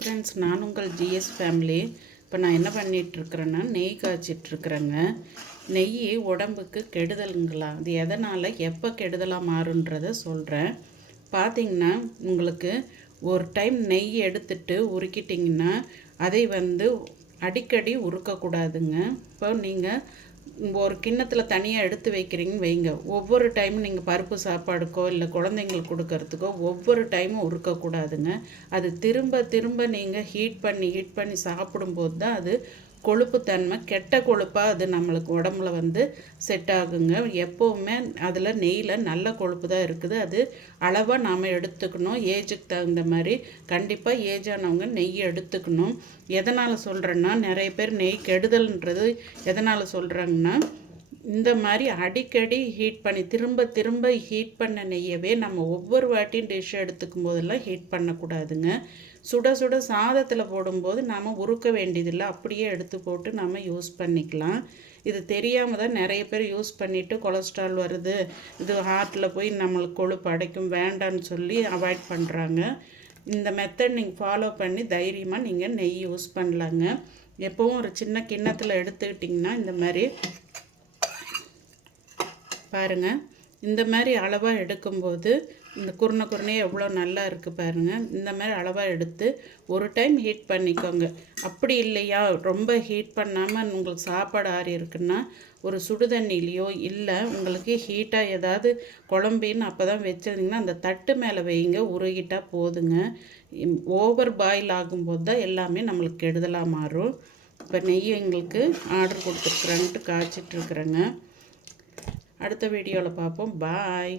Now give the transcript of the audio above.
Friends, நான் உங்கள் GS family. இப்போ நான் என்ன பண்ணிகிட்ருக்கிறேன்னா நெய் காய்ச்சிட்ருக்குறேங்க. நெய் உடம்புக்கு கெடுதலுங்களா? அது எதனால் எப்போ கெடுதலாக மாறுன்றதை சொல்கிறேன். பார்த்திங்கன்னா உங்களுக்கு ஒரு டைம் நெய் எடுத்துட்டு உருக்கிட்டிங்கன்னா அதை அடிக்கடி உருக்கக்கூடாதுங்க. இப்போ நீங்கள் ஒரு கிண்ணத்தில் தனியாக எடுத்து வைக்கிறீங்கன்னு வைங்க. ஒவ்வொரு டைமும் நீங்கள் பருப்பு சாப்பாடுக்கோ இல்லை குழந்தைங்களுக்கு கொடுக்கறதுக்கோ ஒவ்வொரு டைமும் உருக்கக்கூடாதுங்க. அது திரும்ப திரும்ப நீங்கள் ஹீட் பண்ணி சாப்பிடும்போது தான் அது கொழுப்புத்தன்மை கெட்ட கொழுப்பாக அது நம்மளுக்கு உடம்புல செட் ஆகுங்க. எப்போவுமே அதில் நெய்யில் நல்ல கொழுப்பு தான் இருக்குது. அது அளவாக நாம் எடுத்துக்கணும். ஏஜுக்கு தகுந்த மாதிரி கண்டிப்பாக ஏஜானவங்க நெய் எடுத்துக்கணும். எதனால் சொல்கிறேன்னா, நிறைய பேர் நெய் கெடுதல்ன்றது எதனால் சொல்கிறாங்கன்னா, இந்த மாதிரி அடிக்கடி ஹீட் பண்ணி திரும்ப திரும்ப ஹீட் பண்ண நெய்யவே நம்ம ஒவ்வொரு வாட்டியும் டிஷ் எடுத்துக்கும் போதெல்லாம் ஹீட் பண்ணக்கூடாதுங்க. சுட சுட சாதத்தில் போடும்போது நாம் உருக்க வேண்டியதில்லை, அப்படியே எடுத்து போட்டு நம்ம யூஸ் பண்ணிக்கலாம். இது தெரியாமல் தான் நிறைய பேர் யூஸ் பண்ணிவிட்டு கொலஸ்ட்ரால் வருது, இது ஹார்ட்டில் போய் நம்மளுக்கு கொழுப்பு அடைக்கும், வேண்டான்னு சொல்லி அவாய்ட் பண்ணுறாங்க. இந்த மெத்தட் நீங்கள் ஃபாலோ பண்ணி தைரியமாக நீங்கள் நெய் யூஸ் பண்ணலாங்க. எப்போவும் ஒரு சின்ன கிண்ணத்தில் எடுத்துக்கிட்டிங்கன்னா இந்த மாதிரி பாருங்கள். இந்த மாதிரி அளவாக எடுக்கும்போது இந்த குருணையாக எவ்வளோ நல்லா இருக்குது பாருங்கள். இந்த மாதிரி அளவாக எடுத்து ஒரு டைம் ஹீட் பண்ணிக்கோங்க. அப்படி இல்லையா, ரொம்ப ஹீட் பண்ணாமல் உங்களுக்கு சாப்பாடு ஆறி இருக்குன்னா ஒரு சுடுதண்ணிலையோ இல்லை உங்களுக்கு ஹீட்டாக ஏதாவது குழம்பின்னு அப்போ தான் வச்சுருந்தீங்கன்னா அந்த தட்டு மேலே வைங்க, உருகிட்டால் போதுங்க. ஓவர் பாயில் ஆகும்போது தான் எல்லாமே நம்மளுக்கு கெடுதலாக மாறும். இப்போ நெய் எங்களுக்கு ஆர்டர் கொடுத்துருக்குறேன்ட்டு காய்ச்சிட்ருக்குறேங்க. அடுத்த வீடியோவில் பார்ப்போம். பாய்.